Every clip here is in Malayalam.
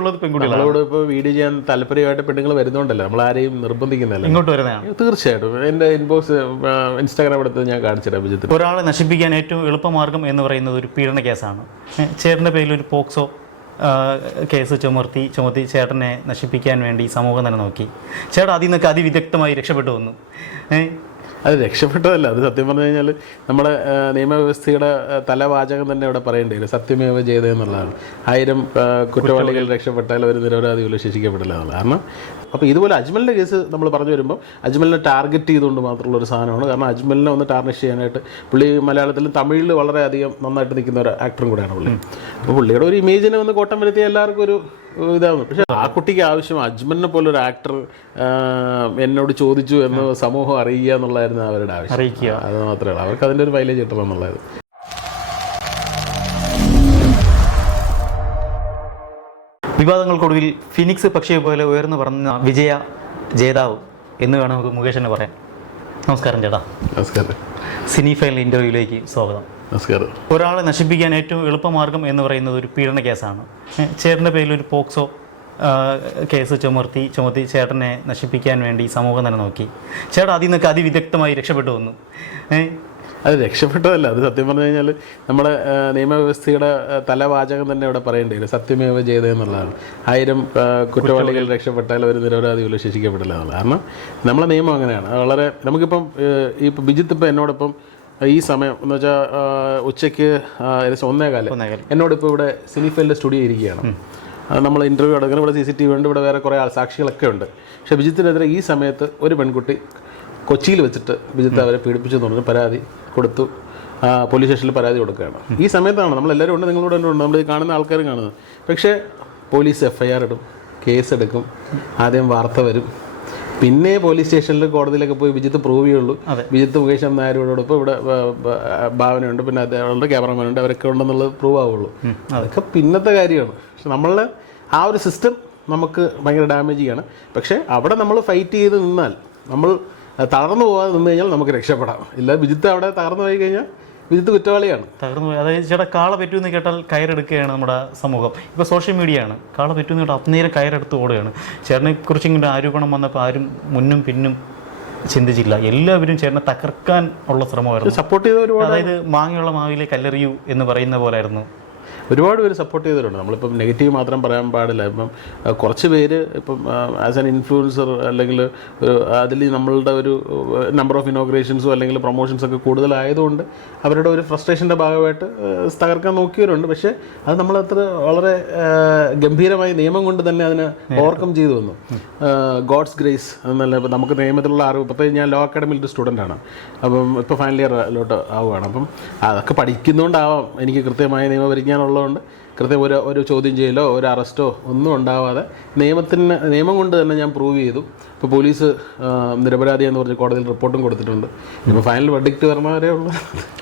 ഉള്ളത് പെൺകുട്ടികളാണ്. നമ്മളോട് ഇപ്പോൾ വീഡിയോ ചെയ്യാൻ താല്പര്യമായിട്ട് പെണ്ണുങ്ങൾ വരുന്നോണ്ടല്ലോ? നമ്മൾ ആരെയും നിർബന്ധിക്കുന്നില്ല ഇങ്ങോട്ട് വരുന്നതാണ്. തീർച്ചയായിട്ടും. എന്റെ ഇൻബോക്സ് ഇൻസ്റ്റാഗ്രാം എടുത്ത് ഞാൻ കാണിച്ചിടാം ബിജിത്ത് ഒരാളെ നശിപ്പിക്കാൻ ഏറ്റവും എളുപ്പമാർഗം എന്ന് പറയുന്നത് ഒരു പീഡന കേസാണ്. ചേട്ടന്റെ പേരിൽ ഒരു പോക്സോ കേസ് ചുമർത്തി ചുമത്തി ചേട്ടനെ നശിപ്പിക്കാൻ വേണ്ടി സമൂഹം തന്നെ നോക്കി. ചേട്ടൻ അതിൽ നിന്നൊക്കെ അതിവിദഗ്ധമായി രക്ഷപ്പെട്ടു വന്നു. അത് രക്ഷപ്പെട്ടതല്ല. അത് സത്യം പറഞ്ഞു കഴിഞ്ഞാൽ നമ്മുടെ നിയമവ്യവസ്ഥയുടെ തലവാചകം തന്നെ ഇവിടെ പറയേണ്ടി വരും. സത്യമേവ ചെയ്തതെന്നുള്ളതാണ് ആയിരം കുറ്റവാളികൾ രക്ഷപ്പെട്ടാൽ അവർ നിരപരാധികൾ ശിക്ഷിക്കപ്പെടില്ല എന്നുള്ളത് കാരണം അപ്പോൾ ഇതുപോലെ അജ്മലിന്റെ കേസ് നമ്മൾ പറഞ്ഞു വരുമ്പോൾ അജ്മലിനെ ടാർഗറ്റ് ചെയ്തുകൊണ്ട് മാത്രമുള്ള ഒരു സാധനമാണ്. കാരണം അജ്മലിനെ ഒന്ന് ടാർണിഷ് ചെയ്യാനായിട്ട് പുള്ളി മലയാളത്തിലും തമിഴിൽ വളരെയധികം നന്നായിട്ട് നിൽക്കുന്ന ഒരു ആക്ടറും കൂടെയാണ് പുള്ളി. അപ്പോൾ പുള്ളിയുടെ ഒരു ഇമേജിനെ ഒന്ന് കോട്ടം വരുത്തിയ എല്ലാവർക്കും ഒരു ഇതാണ് പക്ഷേ ആ കുട്ടിക്ക് ആവശ്യം അജ്മലിനെ പോലെ ഒരു ആക്ടർ എന്നോട് ചോദിച്ചു എന്ന് സമൂഹം അറിയുക എന്നുള്ളതായിരുന്നു അവരുടെ ആവശ്യം. അറിയിക്കുക. അത് മാത്രമേ ഉള്ളൂ. അവർക്ക് അതിന്റെ ഒരു മൈലേജ് കിട്ടണം എന്നുള്ളത്. വിവാദങ്ങൾക്കൊടുവിൽ ഫിനിക്സ് പക്ഷിയെ പോലെ ഉയർന്നു പറഞ്ഞ വിജയ ജേതാവ് എന്ന് വേണം നമുക്ക് മുകേഷിനെ പറയാം നമസ്കാരം ചേട്ടാ. നമസ്കാരം. സിനി ഇന്റർവ്യൂയിലേക്ക് സ്വാഗതം. നമസ്കാരം. ഒരാളെ നശിപ്പിക്കാൻ ഏറ്റവും എളുപ്പമാർഗം എന്ന് പറയുന്നത് ഒരു പീഡന കേസാണ്. ചേട്ടന്റെ പേരിൽ ഒരു പോക്സോ കേസ് ചുമർത്തി ചുമത്തി ചേട്ടനെ നശിപ്പിക്കാൻ വേണ്ടി സമൂഹം തന്നെ നോക്കി. ചേട്ടൻ അതിൽ നിന്നൊക്കെ അതിവിദഗ്ധമായി രക്ഷപ്പെട്ടു വന്നു. അത് രക്ഷപ്പെട്ടതല്ല. അത് സത്യം പറഞ്ഞു കഴിഞ്ഞാൽ നമ്മുടെ നിയമവ്യവസ്ഥയുടെ തലവാചകം തന്നെ ഇവിടെ പറയേണ്ടി വരും. സത്യമേവ ചെയ്തത് എന്നുള്ളതാണ്. ആയിരം കുറ്റവാളികൾ രക്ഷപ്പെട്ടാൽ ഒരു നിരപരാധികൾ ശിക്ഷിക്കപ്പെടില്ല എന്നുള്ളത്. കാരണം നമ്മളെ നിയമം അങ്ങനെയാണ്. വളരെ നമുക്കിപ്പം ഈ ഇപ്പം ബിജിത്ത് ഇപ്പം എന്നോടൊപ്പം ഈ സമയം എന്ന് വെച്ചാൽ ഉച്ചയ്ക്ക് ഏകദേശം ഒന്നേ കാലം എന്നോടിപ്പോൾ ഇവിടെ സിനിഫൈലിന്റെ സ്റ്റുഡിയോ ഇരിക്കുകയാണ് നമ്മൾ ഇന്റർവ്യൂ എടുക്കുന്നത് ഇവിടെ സി സി ടി വി ഉണ്ട്. ഇവിടെ വേറെ കുറേ ആൾ സാക്ഷികളൊക്കെ ഉണ്ട്. പക്ഷേ ബിജിത്തിനെതിരെ ഈ സമയത്ത് ഒരു പെൺകുട്ടി കൊച്ചിയിൽ വെച്ചിട്ട് ബിജിത്ത് അവരെ പീഡിപ്പിച്ചു എന്ന് പറഞ്ഞ് പരാതി കൊടുത്തു. പോലീസ് സ്റ്റേഷനിൽ പരാതി കൊടുക്കുകയാണ്. ഈ സമയത്താണ് നമ്മളെല്ലാവരും ഉണ്ട് നിങ്ങളോട് ഉണ്ട്. നമ്മൾ കാണുന്ന ആൾക്കാരും കാണുന്നത്. പക്ഷേ പോലീസ് എഫ്ഐആർ ഇടും കേസ് എടുക്കും ആദ്യം വാർത്ത വരും. പിന്നെ പോലീസ് സ്റ്റേഷനിൽ കോടതിയിലൊക്കെ പോയി വിജിത്ത് പ്രൂവ് ചെയ്യുള്ളൂ. വിജിത്ത് മുകേഷ് നായരോടൊപ്പം ഇവിടെ ഭാവനയുണ്ട്. പിന്നെ അദ്ദേഹമുണ്ട് ക്യാമറമാനുണ്ട്. അവരൊക്കെ ഉണ്ടെന്നുള്ളത് പ്രൂവ് ആവുള്ളൂ. അതൊക്കെ പിന്നത്തെ കാര്യമാണ്. പക്ഷെ നമ്മളെ ആ ഒരു സിസ്റ്റം നമുക്ക് ഭയങ്കര ഡാമേജ് ചെയ്യാണ്. പക്ഷേ അവിടെ നമ്മൾ ഫൈറ്റ് ചെയ്ത് നിന്നാൽ നമ്മൾ തളർന്നു പോകാതെ നിന്ന് കഴിഞ്ഞാൽ നമുക്ക് രക്ഷപ്പെടാം. ഇല്ല വിജിത്ത് അവിടെ തകർന്നു പോയി കഴിഞ്ഞാൽ വിജിത്ത് കുറ്റവാളിയാണ്. തകർന്നു പോയി. അതായത് ചേട്ടാ കാള പറ്റുമെന്ന് കേട്ടാൽ കയറെടുക്കുകയാണ് നമ്മുടെ സമൂഹം. ഇപ്പോൾ സോഷ്യൽ മീഡിയയാണ് ആണ്. കാള പറ്റുമെന്ന് കേട്ടാൽ അന്നേരം കയറെടുത്ത് ഓടുകയാണ്. ചേട്ടനെ കുറിച്ച് ഇങ്ങനെ ആരോപണം വന്നപ്പോൾ ആരും മുന്നും പിന്നും ചിന്തിച്ചില്ല. എല്ലാവരും ചേട്ടനെ തകർക്കാൻ ഉള്ള ശ്രമമായിരുന്നു. സപ്പോർട്ട് ചെയ്ത അതായത് മാങ്ങയുള്ള മാവിലെ കല്ലെറിയൂ എന്ന് പറയുന്ന പോലായിരുന്നു. ഒരുപാട് പേര് സപ്പോർട്ട് ചെയ്തിട്ടുണ്ട്. നമ്മളിപ്പം നെഗറ്റീവ് മാത്രം പറയാൻ പാടില്ല. ഇപ്പം കുറച്ച് പേര് ഇപ്പം ആസ് ആൻ ഇൻഫ്ലുവൻസർ അല്ലെങ്കിൽ അതിൽ നമ്മളുടെ ഒരു നമ്പർ ഓഫ് ഇനോഗ്രേഷൻസും അല്ലെങ്കിൽ പ്രൊമോഷൻസൊക്കെ കൂടുതലായതുകൊണ്ട് അവരുടെ ഒരു ഫ്രസ്ട്രേഷന്റെ ഭാഗമായിട്ട് തകർക്കാൻ നോക്കിയവരുണ്ട്. പക്ഷേ അത് നമ്മളത്ര വളരെ ഗംഭീരമായി നിയമം കൊണ്ട് തന്നെ അതിനെ ഓവർകം ചെയ്തു വന്നു. ഗോഡ്സ് ഗ്രേസ് എന്നല്ല ഇപ്പം നമുക്ക് നിയമത്തിലുള്ള അറിവ് പ്രത്യേകിച്ച് ഞാൻ ലോ അക്കാഡമിയിൽ ഒരു സ്റ്റുഡന്റാണ് അപ്പം ഇപ്പോൾ ഫൈനൽ ഇയറിലോട്ട് ആവുകയാണ്. അപ്പം അതൊക്കെ പഠിക്കുന്നതുകൊണ്ടാവാം എനിക്ക് കൃത്യമായ നിയമപരിജ്ഞാനമുള്ളതുകൊണ്ട് കൃത്യം ഒരു ഒരു ചോദ്യം ചെയ്യലോ ഒരു അറസ്റ്റോ ഒന്നും ഉണ്ടാവാതെ നിയമത്തിന് നിയമം കൊണ്ട് തന്നെ ഞാൻ പ്രൂവ് ചെയ്തു. ഇപ്പോൾ പോലീസ് ആ, നിരപരാധി എന്ന് പറഞ്ഞ് കോടതിയിൽ റിപ്പോർട്ടും കൊടുത്തിട്ടുണ്ട്. ഇപ്പോൾ ഫൈനൽ വെഡിക്റ്റ് വരണവരേ ഉള്ളൂ.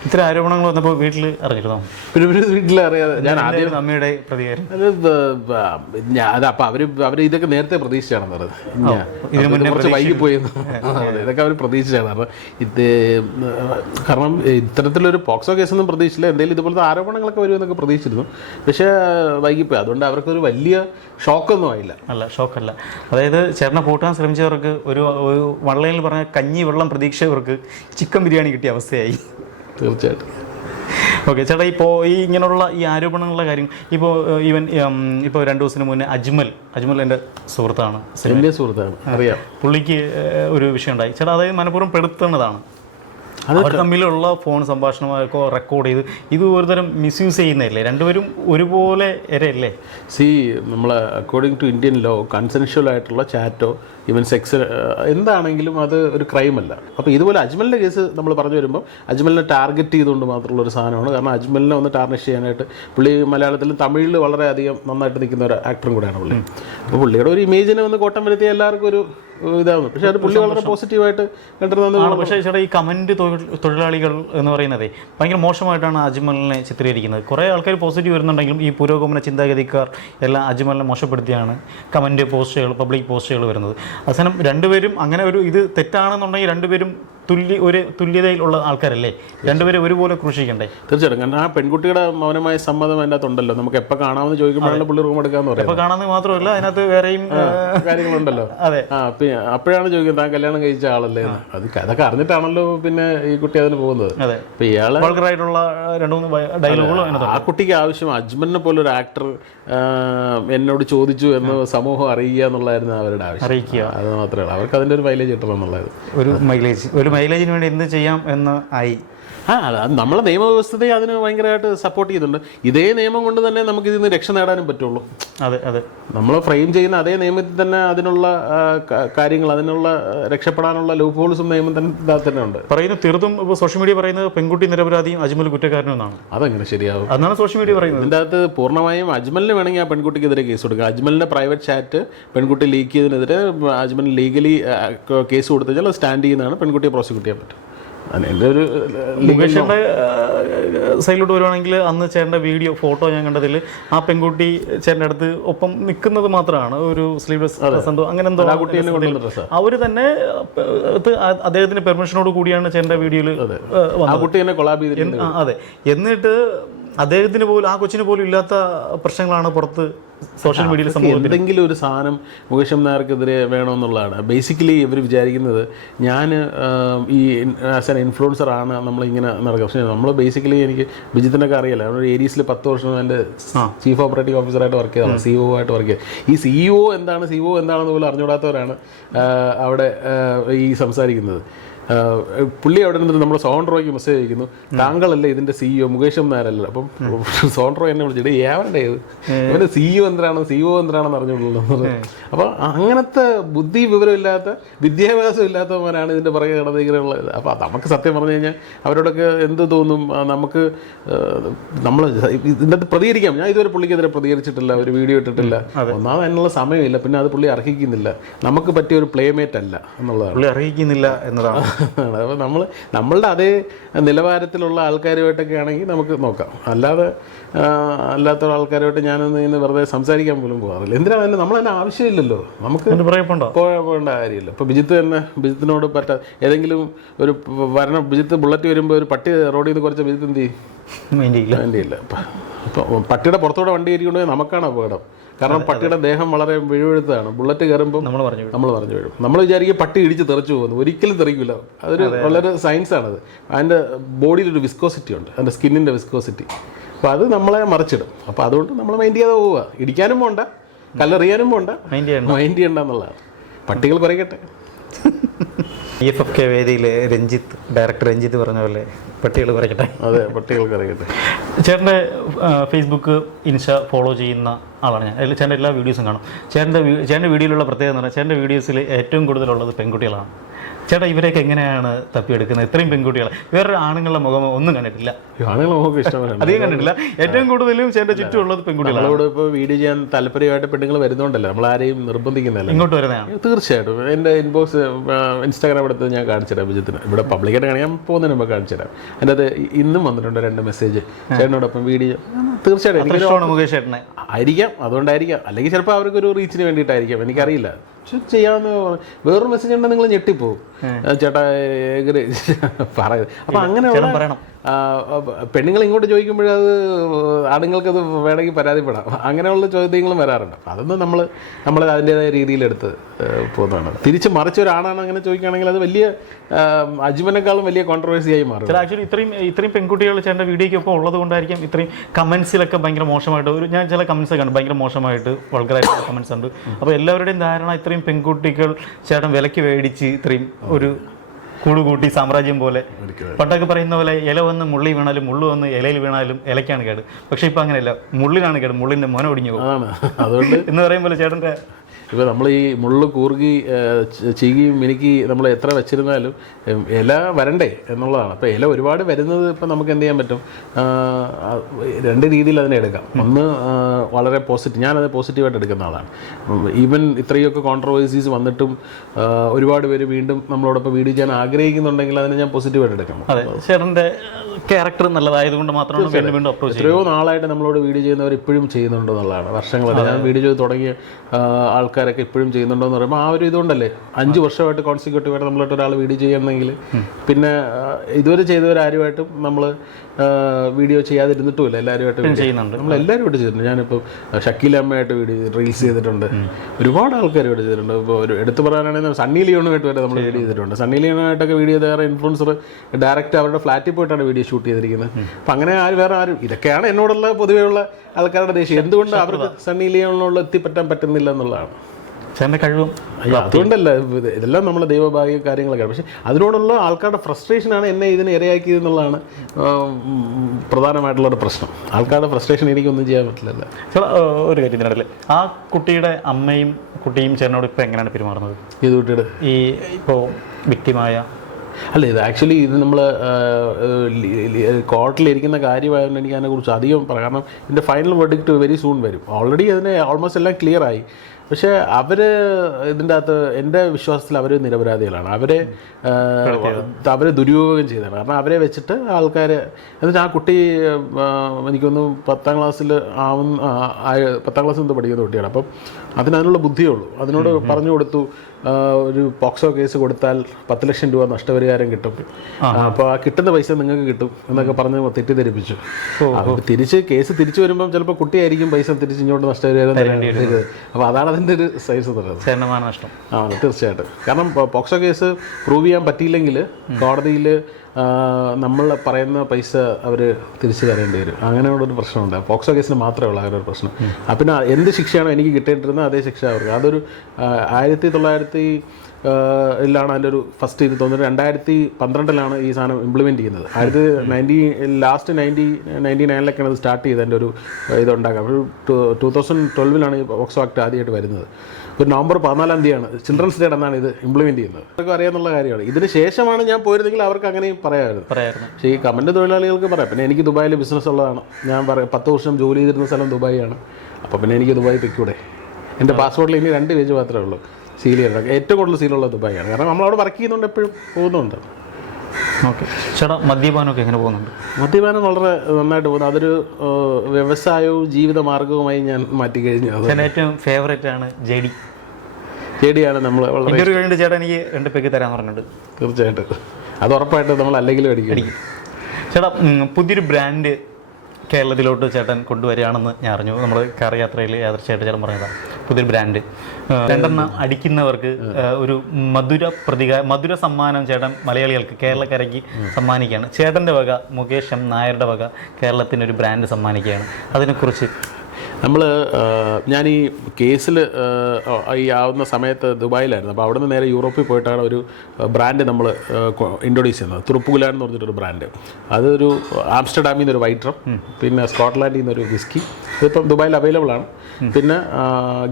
ഇത്ര ആരോപണങ്ങൾ വന്നപ്പോൾ വീട്ടിൽ അറിഞ്ഞിരുന്നോ? പിന്നെ പിന്നെ വീട്ടിൽ അറിയാതെ ഞാൻ ആദ്യം അമ്മയുടെ പ്രതികരണം അത് അപ്പം അവർ അവർ ഇതൊക്കെ നേരത്തെ പ്രതീക്ഷിച്ചാണെന്ന് പറഞ്ഞത്. കുറച്ച് വൈകി പോയെന്ന് ഇതൊക്കെ അവർ പ്രതീക്ഷിച്ചാണ് കാരണം ഇത് കാരണം ഇത്തരത്തിലൊരു പോക്സോ കേസൊന്നും പ്രതീക്ഷിച്ചില്ല. എന്തെങ്കിലും ഇതുപോലത്തെ ആരോപണങ്ങളൊക്കെ വരുമെന്നൊക്കെ പ്രതീക്ഷിച്ചിരുന്നു. പക്ഷേ വൈകിപ്പോയി. അതുകൊണ്ട് അവർക്കൊരു വലിയ ഷോക്കൊന്നും ആയില്ല. അല്ല ഷോക്കല്ല. അതായത് ചേട്ടനെ പൂട്ടാൻ ശ്രമിച്ചവർക്ക് ഒരു ഒരു വള്ളയിൽ പറഞ്ഞ കഞ്ഞി വെള്ളം പ്രതീക്ഷിച്ചവർക്ക് ചിക്കൻ ബിരിയാണി കിട്ടിയ അവസ്ഥയായി. തീർച്ചയായിട്ടും. ഓക്കെ ചേട്ടാ ഇപ്പോൾ ഈ ഇങ്ങനെയുള്ള ഈ ആരോപണങ്ങളുടെ കാര്യം ഇപ്പോൾ ഈവൻ ഇപ്പോൾ രണ്ട് ദിവസത്തിന് മുന്നേ അജ്മൽ അജ്മൽ എന്റെ സുഹൃത്താണ് സുഹൃത്താണ്. അറിയാം. പുള്ളിക്ക് ഒരു വിഷയം ഉണ്ടായി. ചേട്ടാ അതായത് മനഃപൂർവം പെടുത്തുന്നതാണ് അവർ തമ്മിലുള്ള ഫോൺ സംഭാഷണമൊക്കെ റെക്കോർഡ് ചെയ്ത് ഇത് ഒരുതരം മിസ്യൂസ് ചെയ്യുന്നതല്ലേ? രണ്ടുപേരും ഒരുപോലെ ഇരയല്ലേ? സി നമ്മൾ according to Indian law consensual ആയിട്ടുള്ള ചാറ്റോ ഈവൻ സെക്സ് എന്താണെങ്കിലും അത് ഒരു ക്രൈം അല്ല. അപ്പോൾ ഇതുപോലെ അജ്മലിന്റെ കേസ് നമ്മൾ പറഞ്ഞു വരുമ്പോൾ അജ്മലിനെ ടാർഗറ്റ് ചെയ്തുകൊണ്ട് മാത്രമുള്ള ഒരു സാധനമാണ്. കാരണം അജ്മലിനെ ഒന്ന് ടാർണിഷ് ചെയ്യാനായിട്ട് പുള്ളി മലയാളത്തിലും തമിഴിൽ വളരെയധികം നന്നായിട്ട് നിൽക്കുന്ന ഒരു ആക്ടറും കൂടെയാണ് പുള്ളി. അപ്പോൾ പുള്ളിയുടെ ഒരു ഇമേജിനെ ഒന്ന് കോട്ടം വരുത്തിയ എല്ലാവർക്കും ഒരു ഇതാവുന്നു. പക്ഷേ അത് പുള്ളി വളരെ പോസിറ്റീവായിട്ട് കണ്ടിരുന്നത് ആണ്. പക്ഷേ ചേട്ടാ ഈ കമന്റ് തൊഴിലാളികൾ എന്ന് പറയുന്നത് ഭയങ്കര മോശമായിട്ടാണ് അജ്മലിനെ ചിത്രീകരിക്കുന്നത്. കുറേ ആൾക്കാർ പോസിറ്റീവ് വരുന്നുണ്ടെങ്കിലും ഈ പുരോഗമന ചിന്താഗതിക്കാർ എല്ലാം അജ്മലിനെ മോശപ്പെടുത്തിയാണ് കമന്റ് പോസ്റ്റുകൾ പബ്ലിക് പോസ്റ്റുകൾ വരുന്നത്. അവസാനം രണ്ടുപേരും അങ്ങനെ ഒരു ഇത് തെറ്റാണെന്നുണ്ടെങ്കിൽ രണ്ടുപേരും തുല്യ ഒരു തുല്യതയിലുള്ള ആൾക്കാരല്ലേ? രണ്ടുപേരും ഒരുപോലെ ക്രൂശിക്കണ്ടേ? തീർച്ചയായിട്ടും. കാരണം ആ പെൺകുട്ടിയുടെ മൗനമായ സമ്മതം അതിന്റെ അകത്തുണ്ടല്ലോ നമുക്ക് എപ്പോൾ കാണാമെന്ന് ചോദിക്കുമ്പോഴാണ് പുള്ളി റൂം എടുക്കാന്ന് പറയാം എപ്പോൾ കാണാമെന്ന് മാത്രമല്ല അതിനകത്ത് വേറെയും കാര്യങ്ങളുണ്ടല്ലോ. അതെ. ആ പിന്നെ അപ്പോഴാണ് ചോദിക്കുന്നത് താൻ കല്യാണം കഴിച്ച ആളല്ലേ. അത് അതൊക്കെ അറിഞ്ഞിട്ടാണല്ലോ പിന്നെ ഈ കുട്ടി അതിന് പോകുന്നത്. അതെ. അപ്പൊ ഇയാൾ ആയിട്ടുള്ള രണ്ട് മൂന്ന് ഡയലോഗുകളും ആ കുട്ടിക്ക് ആവശ്യം അജ്മലിനെ പോലെ ഒരു ആക്ടർ എന്നോട് ചോദിച്ചു എന്ന് സമൂഹം അറിയുക എന്നുള്ളതായിരുന്നു അവരുടെ ആവശ്യം. അറിയിക്കുക. അത് മാത്രമേ ഉള്ളൂ. അവർക്ക് അതിന്റെ ഒരു മൈലേജ് കിട്ടണം എന്നുള്ളത്. ഒരു മൈലേജ് ഒരു മൈലേജിന് വേണ്ടി എന്ത് ചെയ്യാം എന്ന് ആയി. ആ നമ്മളെ നിയമവ്യവസ്ഥയെ അതിന് ഭയങ്കരമായിട്ട് സപ്പോർട്ട് ചെയ്യുന്നുണ്ട്. ഇതേ നിയമം കൊണ്ട് തന്നെ നമുക്ക് ഇതിൽ നിന്ന് രക്ഷ നേടാനും പറ്റുള്ളൂ. അതെ അതെ. നമ്മൾ ഫ്രെയിം ചെയ്യുന്ന അതേ നിയമത്തിൽ തന്നെ അതിനുള്ള കാര്യങ്ങൾ അതിനുള്ള രക്ഷപ്പെടാനുള്ള ലൂപ്പ് ഹോൾസും നിയമം തന്നെ തന്നെ ഉണ്ട്. പറയുന്നത് തീർത്തും ഇപ്പോൾ സോഷ്യൽ മീഡിയ പറയുന്നത് പെൺകുട്ടി നിരപരാധിയും അജ്മൽ കുറ്റക്കാരനും എന്നാണ്. അതെങ്ങനെ ശരിയാവും. അതാണ് സോഷ്യൽ മീഡിയ പറയുന്നത്. ഇതിന്റെ അകത്ത് പൂർണമായും അജ്മലിന് വേണമെങ്കിൽ ആ പെൺകുട്ടിക്കെതിരെ കേസ് കൊടുക്കുക അജ്മലിന്റെ പ്രൈവറ്റ് ചാറ്റ് പെൺകുട്ടി ലീക്ക് ചെയ്തതിനെതിരെ അജ്മൽ ലീഗലി കേസ് കൊടുത്തു സ്റ്റാൻഡ് ചെയ്യുന്നതാണ് പെൺകുട്ടിയെ പ്രോസിക്യൂട്ട് ചെയ്യാൻ പറ്റും. എന്റെ ഒരു മുകേഷിന്റെ സൈഡിലോട്ട് വരുവാണെങ്കിൽ അന്ന് ചേട്ടന്റെ വീഡിയോ ഫോട്ടോ ഞാൻ കണ്ടതിൽ ആ പെൺകുട്ടി ചേട്ടന്റെ അടുത്ത് ഒപ്പം നിൽക്കുന്നത് മാത്രമാണ് ഒരു സ്ലീവ്ലെസ് ഡ്രസ് എന്തോ അങ്ങനെ എന്തോ അവർ തന്നെ അദ്ദേഹത്തിന്റെ പെർമിഷനോട് കൂടിയാണ് ചേട്ടന്റെ വീഡിയോയിൽ ആ കുട്ടി കൊളാബ് ചെയ്തിട്ടുണ്ട് അതെ. എന്നിട്ട് അദ്ദേഹത്തിന് പോലും ആ കൊച്ചിന് പോലും ഇല്ലാത്ത പ്രശ്നങ്ങളാണ് പുറത്ത് സോഷ്യൽ മീഡിയയിൽ സംഭവിക്കുന്നത് എന്തെങ്കിലും ഒരു സാധനം മുകേഷം നായർക്കെതിരെ വേണമെന്നുള്ളതാണ്. ബേസിക്കലി ഇവർ വിചാരിക്കുന്നത് ഞാൻ ഈ ആസ് എൻ ഇൻഫ്ലുവൻസർ ആണ് നമ്മളിങ്ങനെ നടക്കുക. പക്ഷേ നമ്മൾ ബേസിക്കലി എനിക്ക് ബിജിത്തിനൊക്കെ അറിയില്ല. ഒരു ഏരീസിൽ പത്ത് വർഷം എന്റെ ചീഫ് ഓപ്പറേറ്റീവ് ഓഫീസറായിട്ട് വർക്ക് ചെയ്തതാണ് സി ഒ ആയിട്ട് വർക്ക് ചെയ്തത് ഈ സി ഒ എന്താണ് സി ഒ എന്താണെന്ന് പോലും അറിഞ്ഞുകൂടാത്തവരാണ് അവിടെ ഈ സംസാരിക്കുന്നത്. പുള്ളി അവിടെ നിന്നിട്ട് നമ്മുടെ സോൺട്രോയ്ക്ക് മെസ്സേജ് അയക്കുന്നു. താങ്കളല്ലേ ഇതിന്റെ സിഇഒ മുകേഷ് നായരല്ല അപ്പം സോൺട്രോ എന്നെ വിളിച്ചിട്ട് ഏവരുടെ ഇത്? ഇവന്റെ സിഇഒ എന്തിനാണ്? സിഇഒ എന്തിനാണെന്ന് അറിഞ്ഞുള്ളൂ അപ്പോൾ അങ്ങനത്തെ ബുദ്ധി വിവരമില്ലാത്ത വിദ്യാഭ്യാസം ഇല്ലാത്തവരാണ് ഇതിന്റെ പുറകെ അപ്പൊ അപ്പോൾ നമുക്ക് സത്യം പറഞ്ഞു കഴിഞ്ഞാൽ അവരോടൊക്കെ എന്ത് തോന്നും? നമുക്ക് നമ്മൾ ഇതിനകത്ത് പ്രതികരിക്കാം. ഞാൻ ഇതുവരെ പുള്ളിക്കെതിരെ പ്രതികരിച്ചിട്ടില്ല ഒരു വീഡിയോ ഇട്ടിട്ടില്ല. ഒന്നാമത് അതിനുള്ള സമയമില്ല. പിന്നെ അത് പുള്ളി അർഹിക്കുന്നില്ല. നമുക്ക് പറ്റിയ ഒരു പ്ലേമേറ്റ് അല്ല എന്നുള്ളതാണ്. പുള്ളി അർഹിക്കുന്നില്ല എന്നതാണ്. അപ്പോൾ നമ്മൾ നമ്മളുടെ അതേ നിലവാരത്തിലുള്ള ആൾക്കാരുമായിട്ടൊക്കെ ആണെങ്കിൽ നമുക്ക് നോക്കാം. അല്ലാതെ അല്ലാത്ത ആൾക്കാരുമായിട്ട് ഞാനൊന്ന് ഇന്ന് വെറുതെ സംസാരിക്കാൻ പോലും പോകാറില്ല. എന്തിനാണ് തന്നെ നമ്മൾ തന്നെ ആവശ്യമില്ലല്ലോ. നമുക്ക് പോകേണ്ട കാര്യമില്ല. ഇപ്പോൾ ബിജിത്ത് തന്നെ ബിജിത്തിനോട് പറ്റാ ഏതെങ്കിലും ഒരു വരണം ബിജിത്ത് ബുള്ളറ്റ് വരുമ്പോൾ ഒരു പട്ടി റോഡിൽ നിന്ന് കുറച്ച് ബിജിത്ത് എന്ത് ചെയ്യും? വേണ്ടിയില്ല വേണ്ടിയില്ല അപ്പോൾ പട്ടിയുടെ പുറത്തൂടെ വണ്ടി കയറിക്കൊണ്ട് നമുക്കാണ് അപകടം? കാരണം പട്ടിയുടെ ദേഹം വളരെ വിഴുവെഴുത്താണ്. ബുള്ളറ്റ് കയറുമ്പോൾ നമ്മൾ പറഞ്ഞു നമ്മൾ പറഞ്ഞു വീഴും നമ്മൾ വിചാരിക്കും പട്ടി ഇടിച്ച് തെറിച്ചു പോകുന്നു. ഒരിക്കലും തെറിക്കില്ല അതൊരു വളരെ സയൻസ് ആണത്. അതിന്റെ ബോഡിയിൽ ഒരു വിസ്കോസിറ്റി ഉണ്ട്. അതിന്റെ സ്കിന്നിന്റെ വിസ്കോസിറ്റി അപ്പോൾ അത് നമ്മളെ മറിച്ചിടും. അപ്പോൾ അതുകൊണ്ട് നമ്മൾ മൈൻഡ് ചെയ്യാതെ പോവുക. ഇടിക്കാനും പോണ്ട. കല്ലെറിയാനും പോണ്ട. മൈൻഡ് ചെയ്യണം മൈൻഡ് ചെയ്യണ്ട എന്നുള്ളതാണ്. പട്ടികൾ കുറയ്ക്കട്ടെ. ഇ എഫ് എഫ് കെ വേദിയിൽ രഞ്ജിത്ത് ഡയറക്ടർ രഞ്ജിത്ത് പറഞ്ഞ പോലെ പട്ടികൾ കുറയ്ക്കട്ടെ അതെ പട്ടികൾ കുറയ്ക്കട്ടെ ചേട്ടന്റെ ഫേസ്ബുക്ക് ഇൻസ്റ്റ ഫോളോ ചെയ്യുന്ന ആളാണ് ഞാൻ. ചേട്ടന്റെ എല്ലാ വീഡിയോസും കാണും. ചേട്ടന്റെ ചേട്ടന്റെ വീഡിയോയിലുള്ള പ്രത്യേകത എന്ന് പറഞ്ഞാൽ ചേട്ടന്റെ വീഡിയോസിൽ ഏറ്റവും കൂടുതലുള്ളത് പെൺകുട്ടികളാണ്. ചേട്ടാ ഇവരെയൊക്കെ എങ്ങനെയാണ് തപ്പിയെടുക്കുന്നത്? ഇത്രയും പെൺകുട്ടികൾ വേറൊരു ആണുങ്ങളുടെ മുഖം ഒന്നും കണ്ടിട്ടില്ല. ആണുങ്ങളെ മുഖം ഇഷ്ടമാണ്. അധികം കണ്ടിട്ടില്ല. ഏറ്റവും കൂടുതലും ചേട്ടന്റെ ചുറ്റുമുള്ളത് പെൺകുട്ടികളാണ്. നമ്മളോട് ഇപ്പോൾ വീഡിയോ ചെയ്യാൻ താല്പര്യമായിട്ട് പെണ്ണുങ്ങൾ വരുന്നുണ്ടല്ലോ? നമ്മൾ ആരെയും നിർബന്ധിക്കുന്നില്ല ഇങ്ങോട്ട് വരുന്നതാണ്. തീർച്ചയായിട്ടും. എന്റെ ഇൻബോക്സ് ഇൻസ്റ്റാഗ്രാം എടുത്ത് ഞാൻ കാണിച്ചുതരാം വിജയത്തിന് ഇവിടെ പബ്ലിക്കായിട്ട് കാണിക്കാൻ പോകുന്നതിന് മുമ്പ് കാണിച്ചുതരാം എന്റെ അത് ഇന്നും വന്നിട്ടുണ്ട് രണ്ട് മെസ്സേജ് ചേട്ടനോടൊപ്പം വീഡിയോ തീർച്ചയായിട്ടും ഇഷ്ടമാണ് മുകേഷ് ചേട്ടനെ. ആയിരിക്കാം. അതുകൊണ്ടായിരിക്കാം. അല്ലെങ്കിൽ ചിലപ്പോൾ അവർക്കൊരു റീച്ചിന് വേണ്ടിയിട്ടായിരിക്കാം. എനിക്കറിയില്ല. പക്ഷെ ചെയ്യാവുന്ന വേറൊരു മെസ്സേജ് ഉണ്ടെങ്കിൽ നിങ്ങൾ ഞെട്ടിപ്പോവും. ചേട്ടാ പറയുന്നത് അപ്പൊ അങ്ങനെ പറയണം. പെണ്ണുങ്ങൾ ഇങ്ങോട്ട് ചോദിക്കുമ്പോഴത് ആണുങ്ങൾക്കത് വേണമെങ്കിൽ പരാതിപ്പെടാം. അങ്ങനെയുള്ള ചോദ്യങ്ങളും വരാറുണ്ട്. അപ്പം അതൊന്നും നമ്മൾ നമ്മൾ അതിന്റെതായ രീതിയിലെടുത്ത് പോകുന്നതാണ്. തിരിച്ച് മറിച്ച് ഒരാണാണ് അങ്ങനെ ചോദിക്കുകയാണെങ്കിൽ അത് വലിയ അജ്മനേക്കാളും വലിയ കോൺട്രവേഴ്സി ആയി മാറും. ആക്ച്വലി ഇത്രയും ഇത്രയും പെൺകുട്ടികൾ ചേട്ടന്റെ വീഡിയോയ്ക്കൊപ്പം ഉള്ളത് കൊണ്ടായിരിക്കും ഇത്രയും കമൻസിലൊക്കെ ഭയങ്കര മോശമായിട്ട് ഒരു ഞാൻ ചില കമൻസ് ഉണ്ട് ഭയങ്കര മോശമായിട്ട് വൾഗറായിട്ട് കമൻസ് ഉണ്ട്. അപ്പോൾ എല്ലാവരുടെയും ധാരണ ഇത്രയും പെൺകുട്ടികൾ ചേട്ടൻ വിലയ്ക്ക് മേടിച്ച് ഇത്രയും ഒരു കൂടുകൂട്ടി സാമ്രാജ്യം പോലെ. പണ്ടൊക്കെ പറയുന്ന പോലെ ഇല വന്ന് മുള്ളി വീണാലും മുള്ളു വന്ന് ഇലയിൽ വീണാലും ഇലയ്ക്കാണ് കേട്. പക്ഷെ ഇപ്പം അങ്ങനെയല്ല. മുള്ളിലാണ് കേട്. മുള്ളിന്റെ മോനം ഒടിഞ്ഞു പോകും. അതുകൊണ്ട് എന്ന് പറയുമ്പോൾ ചേട്ടന്റെ ഇപ്പോൾ നമ്മൾ ഈ മുള്ളു കൂർഗി ചീകി മിനുക്കി നമ്മൾ എത്ര വെച്ചിരുന്നാലും ഇല വരണ്ടേ എന്നുള്ളതാണ്. അപ്പോൾ ഇല ഒരുപാട് വരുന്നത് ഇപ്പം നമുക്ക് എന്ത് ചെയ്യാൻ പറ്റും? രണ്ട് രീതിയിൽ അതിനെ എടുക്കാം. ഒന്ന് വളരെ പോസിറ്റീവ് ഞാനത് പോസിറ്റീവായിട്ട് എടുക്കുന്ന ആളാണ്. ഈവൻ ഇത്രയൊക്കെ കോൺട്രവേഴ്സീസ് വന്നിട്ടും ഒരുപാട് പേര് വീണ്ടും നമ്മളോടൊപ്പം വീഡിയോ ചെയ്യാൻ ആഗ്രഹിക്കുന്നുണ്ടെങ്കിൽ അതിനെ ഞാൻ പോസിറ്റീവായിട്ട് എടുക്കണം ചേട്ടന്റെ ക്യാരക്ടർ നല്ലതായതുകൊണ്ട് മാത്രമാണ് വീണ്ടും വീണ്ടും അപ്രോച്ച് എത്രയോ നാളായിട്ട് നമ്മളോട് വീഡിയോ ചെയ്യുന്നവർ ഇപ്പോഴും ചെയ്യുന്നുണ്ടോ എന്നുള്ളതാണ് വർഷങ്ങളായിട്ട്. ഞാൻ വീഡിയോ ചെയ്ത് തുടങ്ങിയ ആൾക്കാർ ആൾക്കാരൊക്കെ ഇപ്പോഴും ചെയ്യുന്നുണ്ടോ എന്ന് പറയുമ്പോൾ ആ ഒരു ഇതുകൊണ്ടല്ലേ. അഞ്ച് വർഷമായിട്ട് കോൺസിക്യൂട്ടീവായിട്ട് നമ്മളായിട്ട് ഒരാൾ വീഡിയോ ചെയ്യണമെങ്കിൽ പിന്നെ ഇതുവരെ ചെയ്തവരാരുമായിട്ടും നമ്മൾ വീഡിയോ ചെയ്യാതിരുന്നിട്ടുമില്ല എല്ലാവരുമായിട്ട് ചെയ്യുന്നുണ്ട്. നമ്മൾ എല്ലാവരുമായിട്ട് ചെയ്തിട്ടുണ്ട്. ഞാനിപ്പോൾ ഷക്കീൽ അമ്മയായിട്ട് വീഡിയോ റീൽസ് ചെയ്തിട്ടുണ്ട്. ഒരുപാട് ആൾക്കാരുമായിട്ട് ചെയ്തിട്ടുണ്ട്. ഇപ്പോൾ ഒരു എടുത്തു പറയാനാണെങ്കിൽ സണ്ണി ലിയോണുമായിട്ട് വരെ നമ്മൾ വീഡിയോ ചെയ്തിട്ടുണ്ട്. സണ്ണി ലിയോണായിട്ടൊക്കെ വീഡിയോ ചെയ്ത വേറെ ഇൻഫ്ലുവൻസർ ഡയറക്റ്റ് അവരുടെ ഫ്ലാറ്റിൽ പോയിട്ടാണ് വീഡിയോ ഷൂട്ട് ചെയ്തിരിക്കുന്നത്. അപ്പം അങ്ങനെ ആരും വേറെ ആരും ഇതൊക്കെയാണ് എന്നോടുള്ള പൊതുവെയുള്ള ആൾക്കാരുടെ ദേഷ്യം. എന്തുകൊണ്ട് അവർക്ക് സണ്ണി ലിയോണിനോട് എത്തിപ്പറ്റാൻ പറ്റുന്നില്ല എന്നുള്ളതാണ്. ചേട്ടന്റെ കഴിവും അതുകൊണ്ടല്ല ഇതെല്ലാം നമ്മളെ ദൈവഭാഗ്യ കാര്യങ്ങളൊക്കെ പക്ഷേ അതിനോടുള്ള ആൾക്കാരുടെ ഫ്രസ്ട്രേഷനാണ് എന്നെ ഇതിന് ഇരയാക്കിയത് എന്നുള്ളതാണ് പ്രധാനമായിട്ടുള്ള ഒരു പ്രശ്നം. ആൾക്കാരുടെ ഫ്രസ്ട്രേഷൻ എനിക്കൊന്നും ചെയ്യാൻ പറ്റില്ലല്ലോ. ചേട്ടാ ഒരു കാര്യം ഇതിനിടയിൽ. ആ കുട്ടിയുടെ അമ്മയും കുട്ടിയും ചേട്ടനോട് ഇപ്പോൾ എങ്ങനെയാണ് പെരുമാറുന്നത്? ഏത് കുട്ടിയുടെ? ഈ ഇപ്പോൾ വ്യക്തിമായ? അല്ല ഇത് ആക്ച്വലി ഇത് നമ്മൾ കോർട്ടിലിരിക്കുന്ന കാര്യമായതുകൊണ്ട് എനിക്ക് അതിനെക്കുറിച്ച് അധികം പറയാം. കാരണം ഇതിന്റെ ഫൈനൽ വെർഡിക്റ്റ് വെരി സൂൺ വരും. ഓൾറെഡി അതിന് ഓൾമോസ്റ്റ് എല്ലാം ക്ലിയർ ആയി. പക്ഷേ അവർ ഇതിന്റെ അകത്ത് എന്റെ വിശ്വാസത്തിൽ അവർ നിരപരാധികളാണ്. അവരെ അവരെ ദുരുപയോഗം ചെയ്തതാണ്. കാരണം അവരെ വെച്ചിട്ട് ആൾക്കാർ എന്നിട്ട് ആ കുട്ടി എനിക്കൊന്ന് പത്താം ക്ലാസ്സിൽ ആവുന്ന പത്താം ക്ലാസ്സിൽ നിന്ന് പഠിക്കുന്ന കുട്ടിയാണ്. അപ്പം അതിന് അതിനുള്ള ബുദ്ധിയേ ഉള്ളൂ. അതിനോട് പറഞ്ഞു കൊടുത്തു. ഒരു പോക്സോ കേസ് കൊടുത്താൽ പത്ത് ലക്ഷം രൂപ നഷ്ടപരിഹാരം കിട്ടും. അപ്പോൾ ആ കിട്ടുന്ന പൈസ നിങ്ങൾക്ക് കിട്ടും എന്നൊക്കെ പറഞ്ഞ് തെറ്റിദ്ധരിപ്പിച്ചു. അപ്പോൾ തിരിച്ച് കേസ് തിരിച്ചു വരുമ്പോൾ ചിലപ്പോൾ കുട്ടിയായിരിക്കും പൈസ തിരിച്ച് ഇങ്ങോട്ട് നഷ്ടപരിഹാരം അപ്പോൾ അതാണ് അതിന്റെ ഒരു സൈസ് മാനനഷ്ടം ആ തീർച്ചയായിട്ടും. കാരണം പോക്സോ കേസ് പ്രൂവ് ചെയ്യാൻ പറ്റിയില്ലെങ്കിൽ കോടതിയിൽ നമ്മൾ പറയുന്ന പൈസ അവർ തിരിച്ചു തരേണ്ടി വരും. അങ്ങനെയുള്ളൊരു പ്രശ്നമുണ്ട്. പോക്സോ കേസിന് മാത്രമേ ഉള്ളൂ അങ്ങനെ ഒരു പ്രശ്നം. പിന്നെ എന്ത് ശിക്ഷയാണോ എനിക്ക് കിട്ടേണ്ടിരുന്നത് അതേ ശിക്ഷ അവർക്ക്. അതൊരു ആയിരത്തി തൊള്ളായിരത്തി ലാണ് അതിന്റെ ഒരു ഫസ്റ്റ് ഇത് തോന്നുന്നത്. രണ്ടായിരത്തി പന്ത്രണ്ടിലാണ് ഈ സാധനം ഇംപ്ലിമെന്റ് ചെയ്യുന്നത്. ആയിരത്തി നയന്റി ലാസ്റ്റ് നയന്റി നയന്റി നയനിലൊക്കെയാണ് അത് സ്റ്റാർട്ട് ചെയ്ത് അതിന്റെ ഒരു ഇതുണ്ടാക്കുക ഒരു ടു തൗസൻഡ് ട്വൽവിലാണ് ഈ ഓക്സോ ആക്ട് ആദ്യമായിട്ട് വരുന്നത്. ഒരു നവംബർ പതിനാലാം തീയതിയാണ്. ചിൽഡ്രൻസ് ഡേ എന്നാണ് ഇത് ഇംപ്ലിമെന്റ് ചെയ്യുന്നത്. അവർക്ക് അറിയാന്നുള്ള കാര്യമാണ്. ഇതിന് ശേഷമാണ് ഞാൻ പോയിരുന്നെങ്കിൽ അവർക്ക് അങ്ങനെയും പറയാമായിരുന്നു. പക്ഷേ ഈ കമന്റ് തൊഴിലാളികൾക്ക് പറയാം. പിന്നെ എനിക്ക് ദുബായിൽ ബിസിനസ് ഉള്ളതാണ്. ഞാൻ പറയാം പത്ത് വർഷം ജോലി ചെയ്തിരുന്ന സ്ഥലം ദുബായിയാണ്. അപ്പോൾ പിന്നെ എനിക്ക് ദുബായി പൊയ്ക്കൂടെ? എന്റെ പാസ്പോർട്ടിൽ ഇനി രണ്ട് പേജ് മാത്രമേ ഉള്ളൂ. സീൽ ഏറ്റവും കൂടുതൽ സീലുള്ള ദുബായിയാണ്. കാരണം നമ്മൾ അവിടെ വർക്ക് ചെയ്യുന്നുണ്ട് എപ്പോഴും പോകുന്നുണ്ട്. ഓക്കെ. ചേട്ടാ മദ്യപാനമൊക്കെ എങ്ങനെ പോകുന്നുണ്ട്? മദ്യപാനം വളരെ നന്നായിട്ട് പോകുന്നു. അതൊരു വ്യവസായവും ജീവിത മാർഗവുമായി ഞാൻ മാറ്റി കഴിഞ്ഞു ഏറ്റവും ഫേവറേറ്റ് ആണ് ജെഡി ജെഡിയാണ് നമ്മൾ വളരെ ഇന്റർവ്യൂ കഴിഞ്ഞിട്ട് ചേട്ടാ എനിക്ക് രണ്ട് പേക്ക് തരാൻ പറഞ്ഞിട്ടുണ്ട്. തീർച്ചയായിട്ടും. അത് ഉറപ്പായിട്ടും നമ്മൾ അല്ലെങ്കിലും അടിക്കും. ചേട്ടാ പുതിയൊരു ബ്രാൻഡ് കേരളത്തിലോട്ട് ചേട്ടൻ കൊണ്ടുവരികയാണെന്ന് ഞാൻ അറിഞ്ഞു. നമ്മൾ കാർ യാത്രയിൽ യാദർച്ചയായിട്ട് ചേട്ടൻ പറഞ്ഞതാണ് പുതിയൊരു ബ്രാൻഡ്. രണ്ടെണ്ണം അടിക്കുന്നവർക്ക് ഒരു മധുര പ്രതികാര മധുര സമ്മാനം ചേട്ടൻ മലയാളികൾക്ക് കേരളക്കരയ്ക്ക് സമ്മാനിക്കുകയാണ്. ചേട്ടന്റെ വക മുകേഷ് എം നായരുടെ വക കേരളത്തിനൊരു ബ്രാൻഡ് സമ്മാനിക്കുകയാണ്. അതിനെക്കുറിച്ച് നമ്മൾ ഞാൻ ഈ കേസിൽ ഈ ആവുന്ന സമയത്ത് ദുബായിലായിരുന്നു. അപ്പോൾ അവിടുന്ന് നിന്ന് നേരെ യൂറോപ്പിൽ പോയിട്ടാണ് ഒരു ബ്രാൻഡ് നമ്മൾ ഇൻട്രൊഡ്യൂസ് ചെയ്യുന്നത്. തുറുപ്പുകുലാൻ എന്ന് പറഞ്ഞിട്ടൊരു ബ്രാൻഡ്. അതൊരു ആംസ്റ്റർഡാമിൽ നിന്നൊരു വൈറ്റ് റം പിന്നെ സ്കോട്ട്ലാൻഡിൽ നിന്നൊരു വിസ്കി. ഇതിപ്പം ദുബായിൽ അവൈലബിൾ ആണ്. പിന്നെ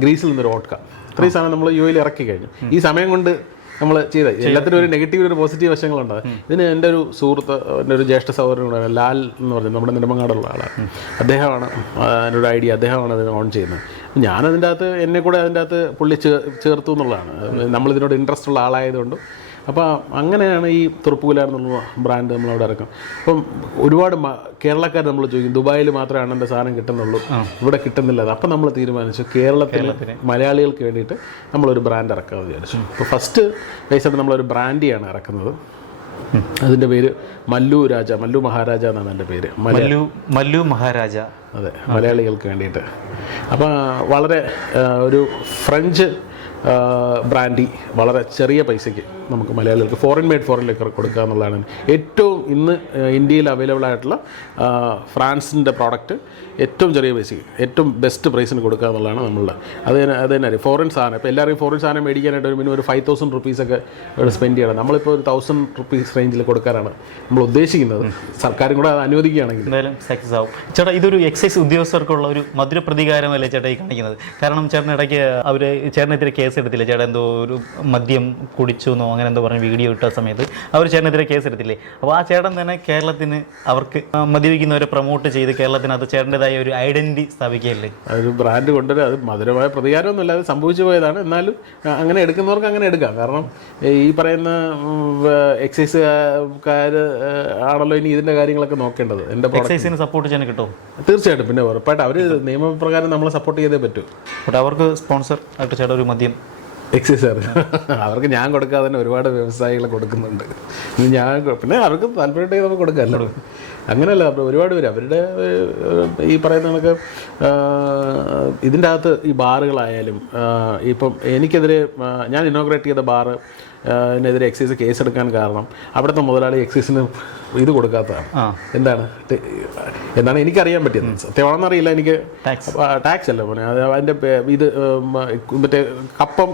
ഗ്രീസിൽ നിന്നൊരു വോട്ട്ക ഇത്രയും സാധനം നമ്മൾ യു എയിൽ ഇറക്കി കഴിഞ്ഞു. ഈ സമയം കൊണ്ട് നമ്മൾ ചെയ്ത. എല്ലാത്തിനും ഒരു നെഗറ്റീവ് ഒരു പോസിറ്റീവ് വശങ്ങളുണ്ട്. ഇതിന് എന്റെ ഒരു സുഹൃത്ത് എന്റെ ഒരു ജ്യേഷ്ഠ സഹോദരൻ കൂടെ ലാൽ എന്ന് പറഞ്ഞത് നമ്മുടെ നെടുമങ്ങാടുള്ള ആളാണ്. അദ്ദേഹമാണ് എന്നൊരു ഐഡിയ അദ്ദേഹമാണ് അതിന് ഓൺ ചെയ്യുന്നത്. ഞാനതിന്റെ അകത്ത് എന്നെ കൂടെ അതിന്റെ അകത്ത് പുള്ളി ചേർത്തു എന്നുള്ളതാണ്. നമ്മളിതിനോട് ഇൻട്രസ്റ്റ് ഉള്ള ആളായതുകൊണ്ട് അപ്പോൾ അങ്ങനെയാണ് ഈ തുറപ്പുകുലാർ എന്നുള്ള ബ്രാൻഡ് നമ്മളവിടെ ഇറക്കും അപ്പം ഒരുപാട് കേരളക്കാർ നമ്മൾ ചോദിക്കും ദുബായിൽ മാത്രമാണ് എന്റെ സാധനം കിട്ടുന്നുള്ളൂ. ഇവിടെ കിട്ടുന്നില്ല അപ്പം നമ്മൾ തീരുമാനിച്ചു. കേരളത്തിൽ മലയാളികൾക്ക് വേണ്ടിയിട്ട് നമ്മളൊരു ബ്രാൻഡ് ഇറക്കാമെന്ന് വിചാരിച്ചു. അപ്പോൾ ഫസ്റ്റ് ബേസായിട്ട് നമ്മളൊരു ബ്രാൻഡിയാണ് ഇറക്കുന്നത് അതിന്റെ പേര് മല്ലു രാജ മല്ലു മഹാരാജ എന്നാണ് എന്റെ പേര്. മല്ലു മല്ലു മഹാരാജ. അതെ മലയാളികൾക്ക് വേണ്ടിയിട്ട്. അപ്പം വളരെ ഒരു ഫ്രഞ്ച് ബ്രാൻഡി വളരെ ചെറിയ പൈസയ്ക്ക് നമുക്ക് മലയാളികൾക്ക് ഫോറിൻ മെയ്ഡ് ഫോറിൻ ലിക്കർ കൊടുക്കുക എന്നുള്ളതാണ്. ഏറ്റവും ഇന്ന് ഇന്ത്യയിൽ അവൈലബിൾ ആയിട്ടുള്ള ഫ്രാൻസിന്റെ പ്രോഡക്റ്റ് ഏറ്റവും ചെറിയ പൈസയ്ക്ക് ഏറ്റവും ബെസ്റ്റ് പ്രൈസിന് കൊടുക്കുക എന്നുള്ളതാണ് നമ്മളുടെ. അത് അത് തന്നെ ഫോറിൻ സാധനം. ഇപ്പോൾ എല്ലാവരും ഫോറിൻ സാധനം മേടിക്കാനായിട്ട് ഒരു മിനിമം ഒരു ഫൈവ് തൗസൻഡ് റുപ്പീസൊക്കെ ഇവിടെ സ്പെൻഡ് ചെയ്യണം. നമ്മളിപ്പോൾ ഒരു തൗസൻഡ് റുപ്പീസ് റേഞ്ചിൽ കൊടുക്കാനാണ് നമ്മൾ ഉദ്ദേശിക്കുന്നത്. സർക്കാരും കൂടെ അത് അനുവദിക്കുകയാണെങ്കിൽ. എന്തായാലും സക്സസ് ആവും. ചേട്ടാ ഇതൊരു എക്സൈസ് ഉദ്യോഗസ്ഥർക്കുള്ള ഒരു മധുര പ്രതികാരമല്ലേ ചേട്ടാ ഈ കാണിക്കുന്നത്? കാരണം ചേട്ടൻ ഇടയ്ക്ക് അവർ ചേട്ടനെതിരെ കേസ് കേസ് എടുത്തില്ലേ ചേട്ടൻ എന്തോ ഒരു മദ്യം കുടിച്ചു എന്നോ അങ്ങനെ എന്തോ പറഞ്ഞ് വീഡിയോ ഇട്ട സമയത്ത് അവർ ചേട്ടനെതിരെ കേസ് എടുത്തില്ലേ അപ്പോൾ ആ ചേട്ടൻ തന്നെ കേരളത്തിന് അവർക്ക് മദ്യപിക്കുന്നവരെ പ്രൊമോട്ട് ചെയ്ത് കേരളത്തിന് അത് ചേട്ടന്റെതായ ഒരു ഐഡന്റിറ്റി സ്ഥാപിക്കുകയല്ലേ? അതൊരു ബ്രാൻഡ് കൊണ്ടുവരും അത് മധുരമായ പ്രതികാരമൊന്നുമില്ല അത് സംഭവിച്ചു പോയതാണ് എന്നാലും അങ്ങനെ എടുക്കുന്നവർക്ക് അങ്ങനെ എടുക്കാം. കാരണം ഈ പറയുന്ന എക്സൈസുകാർ ആണല്ലോ ഇനി ഇതിന്റെ കാര്യങ്ങളൊക്കെ നോക്കേണ്ടത്. എന്റെ എക്സൈസിന് സപ്പോർട്ട് ചെയ്യാൻ കിട്ടും? തീർച്ചയായിട്ടും. പിന്നെ ഉറപ്പായിട്ട് അവർ നിയമപ്രകാരം നമ്മളെ സപ്പോർട്ട് ചെയ്തേ പറ്റൂ. ബട്ട് അവർക്ക് സ്പോൺസർ ആയിട്ട് ചേട്ടൻ ഒരു മദ്യം എക്സൈസുകാർ അവർക്ക് ഞാൻ കൊടുക്കാതെ തന്നെ ഒരുപാട് വ്യവസായികൾ കൊടുക്കുന്നുണ്ട്. ഞാൻ പിന്നെ അവർക്ക് താല്പര്യമുണ്ടെങ്കിൽ നമുക്ക് കൊടുക്കാമല്ലോ അങ്ങനെയല്ല ഒരുപാട് പേര് അവരുടെ ഈ പറയുന്ന കണക്ക് ഇതിന്റെ അകത്ത് ഈ ബാറുകളായാലും ഇപ്പം എനിക്കെതിരെ ഞാൻ ഇനോഗ്രേറ്റ് ചെയ്ത ബാറ് എതിരെ എക്സൈസ് കേസ് എടുക്കാൻ കാരണം അവിടുത്തെ മുതലാളി എക്സൈസിന് ഇത് കൊടുക്കാത്തതാണ്. എന്താണ്? എന്താണ് എനിക്കറിയാൻ പറ്റിയത്. സത്യമാണെന്നറിയില്ല എനിക്ക്. ടാക്സ് അല്ല പോലെ അതിന്റെ അതിന്റെ ഇത് മറ്റേ കപ്പം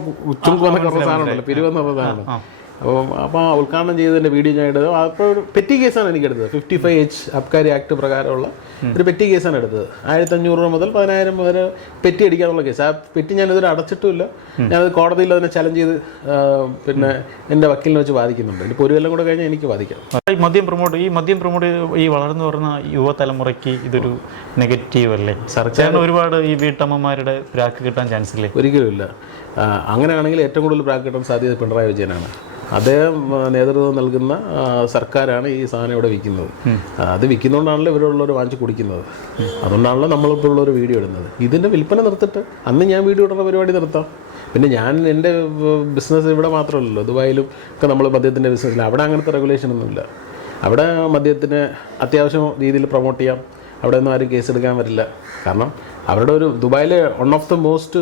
ചുങ്കം എന്നൊക്കെ പറഞ്ഞ സാധനമുണ്ടല്ലോ പിരിവെന്ന് പറഞ്ഞ സാധനം. അപ്പം അപ്പോൾ ആ ഉദ്ഘാടനം ചെയ്തതിന്റെ വീഡിയോ ഞാൻ എടുത്തത് അപ്പോൾ ഒരു പെറ്റി കേസാണ് എനിക്ക് എടുത്തത് fifty five H Abkari act പ്രകാരമുള്ള ഒരു പെറ്റി കേസാണ് എടുത്തത്. ആയിരത്തി അഞ്ഞൂറ് രൂപ മുതൽ പതിനായിരം വരെ പെറ്റി അടിക്കാനുള്ള കേസ് ആ പെറ്റി ഞാൻ ഇതുവരെ അടച്ചിട്ടുമില്ല ഞാനത് കോടതിയിൽ അതിനെ ചലഞ്ച് ചെയ്ത് പിന്നെ എന്റെ വക്കീലിനെ വെച്ച് ബാധിക്കുന്നുണ്ട് ഇനിയിപ്പോൾ ഒരു കൊല്ലം കൂടെ കഴിഞ്ഞാൽ എനിക്ക് ബാധിക്കാം ഈ മദ്യം പ്രൊമോട്ട് ഈ മദ്യം പ്രൊമോട്ട് ഈ വളർന്നു വരുന്ന യുവതലമുറയ്ക്ക് ഇതൊരു നെഗറ്റീവ് അല്ലേ? ചേട്ടൻ ഒരുപാട് ഈ വീട്ടമ്മമാരുടെ പ്രാക്ക് കിട്ടാൻ ചാൻസ് ഇല്ലേ? ഒരിക്കലും ഇല്ല. അങ്ങനെയാണെങ്കിൽ ഏറ്റവും കൂടുതൽ പ്രാക്ക് കിട്ടാൻ സാധ്യത പിണറായി വിജയനാണ്. അദ്ദേഹം നേതൃത്വം നൽകുന്ന സർക്കാരാണ് ഈ സാധനം ഇവിടെ വിൽക്കുന്നത്. അത് വിൽക്കുന്നതുകൊണ്ടാണല്ലോ ഇവരുള്ളവർ വാങ്ങിച്ച് കുടിക്കുന്നത്. അതുകൊണ്ടാണല്ലോ നമ്മളിപ്പോൾ ഉള്ളൊരു വീഡിയോ ഇടുന്നത്. ഇതിന്റെ വിൽപ്പന നിർത്തിട്ട് അന്ന് ഞാൻ വീഡിയോ ഇടുന്ന പരിപാടി നിർത്താം. പിന്നെ ഞാൻ എന്റെ ബിസിനസ് ഇവിടെ മാത്രമല്ലല്ലോ. ദുബായിലും ഒക്കെ നമ്മൾ മദ്യത്തിന്റെ ബിസിനസ്സിൽ അവിടെ അങ്ങനത്തെ റെഗുലേഷൻ ഒന്നുമില്ല. അവിടെ മദ്യത്തിന് അത്യാവശ്യം രീതിയിൽ പ്രൊമോട്ട് ചെയ്യാം. അവിടെ ഒന്നും ആരും കേസെടുക്കാൻ വരില്ല. കാരണം അവരുടെ ഒരു ദുബായിലെ one of the most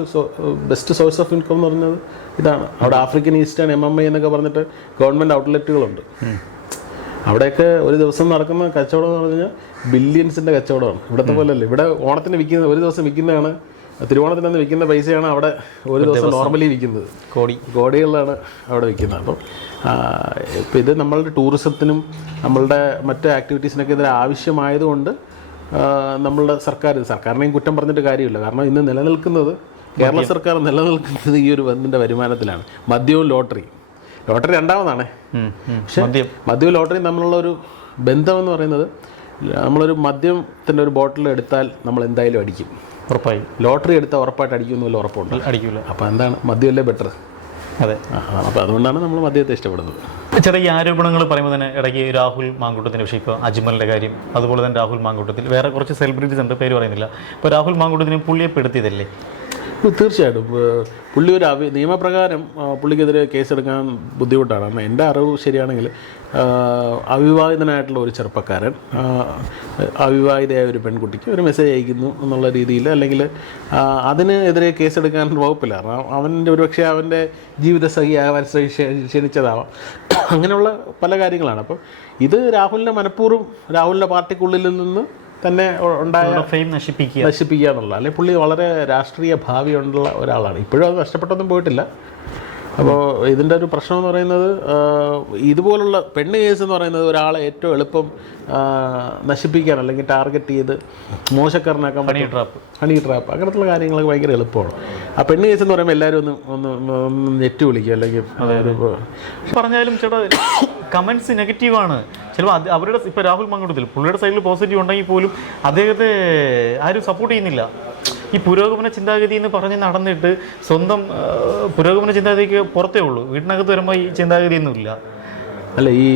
best source of income എന്ന് പറയുന്നത് ഇതാണ്. അവിടെ African eastern M M I എന്നൊക്കെ പറഞ്ഞിട്ട് ഗവൺമെന്റ് ഔട്ട്ലെറ്റുകളുണ്ട്. അവിടെയൊക്കെ ഒരു ദിവസം നടക്കുന്ന കച്ചവടം എന്ന് പറഞ്ഞാൽ കഴിഞ്ഞാൽ കച്ചവടമാണ്. കച്ചവടമാണ് ഇവിടുത്തെ അല്ലേ. ഇവിടെ ഓണത്തിന് വിൽക്കുന്ന ഒരു ദിവസം വിൽക്കുന്നതാണ്. തിരുവോണത്തിന് അന്ന് വിൽക്കുന്ന പൈസയാണ് അവിടെ ഒരു ദിവസം നോർമലി വിൽക്കുന്നത്. കോടി. കോടികളിലാണ് അവിടെ വിൽക്കുന്നത്. അപ്പം ഇപ്പം ഇത് നമ്മളുടെ ടൂറിസത്തിനും നമ്മളുടെ മറ്റ് ആക്ടിവിറ്റീസിനൊക്കെ ഇതിന് ആവശ്യമായതുകൊണ്ട് നമ്മളുടെ സർക്കാർ സർക്കാരിനെയും കുറ്റം പറഞ്ഞിട്ട് കാര്യമില്ല. കാരണം ഇന്ന് നിലനിൽക്കുന്നത് കേരള സർക്കാർ നിലനിൽക്കുന്നത് ഈ ഒരു ബന്ധിന്റെ വരുമാനത്തിലാണ്. മദ്യവും ലോട്ടറി. ലോട്ടറി രണ്ടാമതാണ്. പക്ഷെ മദ്യവും ലോട്ടറിയും തമ്മിലുള്ള ഒരു ബന്ധം എന്ന് പറയുന്നത് നമ്മളൊരു മദ്യത്തിന്റെ ഒരു ബോട്ടിൽ എടുത്താൽ നമ്മൾ എന്തായാലും അടിക്കും. ഉറപ്പായി. ലോട്ടറി എടുത്താൽ ഉറപ്പായിട്ട് അടിക്കുമെന്ന് വല്ല ഉറപ്പുണ്ട് അടിക്കില്ല അപ്പോൾ എന്താണ്? മദ്യമല്ലേ ബെറ്റർ അതെ. അപ്പോൾ അതുകൊണ്ടാണ് നമ്മൾ മദ്യത്തെ ഇഷ്ടപ്പെടുന്നത്. ചെറിയ ഈ ആരോപണങ്ങൾ പറയുമ്പോൾ തന്നെ ഇടയ്ക്ക് രാഹുൽ മാങ്കൂട്ടത്തിന്റെ വിഷയം ഇപ്പോൾ അജ്മലിന്റെ കാര്യം അതുപോലെ തന്നെ രാഹുൽ മാങ്കൂട്ടത്തിൽ വേറെ കുറച്ച് സെലിബ്രിറ്റീസ് ഉണ്ട് പേര് പറയുന്നില്ല. ഇപ്പോൾ രാഹുൽ മാങ്കൂട്ടത്തിനെ പുള്ളിയെ പെടുത്തിയതല്ലേ? തീർച്ചയായിട്ടും പുള്ളി ഒരു അവി നിയമപ്രകാരം പുള്ളിക്കെതിരെ കേസെടുക്കാൻ ബുദ്ധിമുട്ടാണ്. കാരണം എന്റെ അറിവ് ശരിയാണെങ്കിൽ അവിവാഹിതനായിട്ടുള്ള ഒരു ചെറുപ്പക്കാരൻ അവിവാഹിതയായ ഒരു പെൺകുട്ടിക്ക് ഒരു മെസ്സേജ് അയക്കുന്നു എന്നുള്ള രീതിയിൽ അല്ലെങ്കിൽ അതിനെതിരെ കേസെടുക്കാൻ വകുപ്പില്ല. കാരണം അവന്റെ ഒരുപക്ഷെ അവന്റെ ജീവിതസഖിയാവാൻ ആവാൻ ക്ഷണിച്ചതാവാം. അങ്ങനെയുള്ള പല കാര്യങ്ങളാണ്. അപ്പം ഇത് രാഹുലിന്റെ മനഃപൂർവം രാഹുലിന്റെ പാർട്ടിക്കുള്ളിൽ നിന്ന് തന്നെ ഉണ്ടായ ഫെയിം നശിപ്പിക്കുക. നശിപ്പിക്കുക എന്നുള്ള അല്ലെങ്കിൽ പുള്ളി വളരെ രാഷ്ട്രീയ ഭാവിയുള്ള ഒരാളാണ്. ഇപ്പോഴും അത് നഷ്ടപ്പെട്ടൊന്നും പോയിട്ടില്ല. അപ്പോൾ ഇതിന്റെ ഒരു പ്രശ്നം എന്ന് പറയുന്നത് ഇതുപോലുള്ള പെണ്ണ് കേസ് എന്ന് പറയുന്നത് ഒരാളെ ഏറ്റവും എളുപ്പം നശിപ്പിക്കാൻ അല്ലെങ്കിൽ ടാർഗറ്റ് ചെയ്ത് മോശക്കാരനാക്കാൻ ഹണി ട്രാപ്പ് ഹണി ട്രാപ്പ് അങ്ങനത്തുള്ള കാര്യങ്ങളൊക്കെ ഭയങ്കര എളുപ്പമാണ്. ആ പെണ്ണ് കേസ് എന്ന് പറയുമ്പോൾ എല്ലാവരും ഒന്ന് ഒന്ന് നെറ്റ് വിളിക്കുക അല്ലെങ്കിൽ പറഞ്ഞാലും ചേട്ടാ കമൻസ് നെഗറ്റീവാണ് ചിലപ്പോൾ അവരുടെ ഇപ്പോൾ രാഹുൽ മങ്ങോട്ടത്തിൽ പുള്ളിയുടെ സൈഡിൽ പോസിറ്റീവ് ഉണ്ടെങ്കിൽ പോലും അദ്ദേഹത്തെ ആരും സപ്പോർട്ട് ചെയ്യുന്നില്ല. ഈ പുരോഗമന ചിന്താഗതി എന്ന് പറഞ്ഞ് നടന്നിട്ട് സ്വന്തം പുരോഗമന ചിന്താഗതിക്ക് പുറത്തേ ഉള്ളൂ. വീട്ടിനകത്ത് വരുമ്പോൾ ഈ ചിന്താഗതിയൊന്നുമില്ല അല്ല ഈ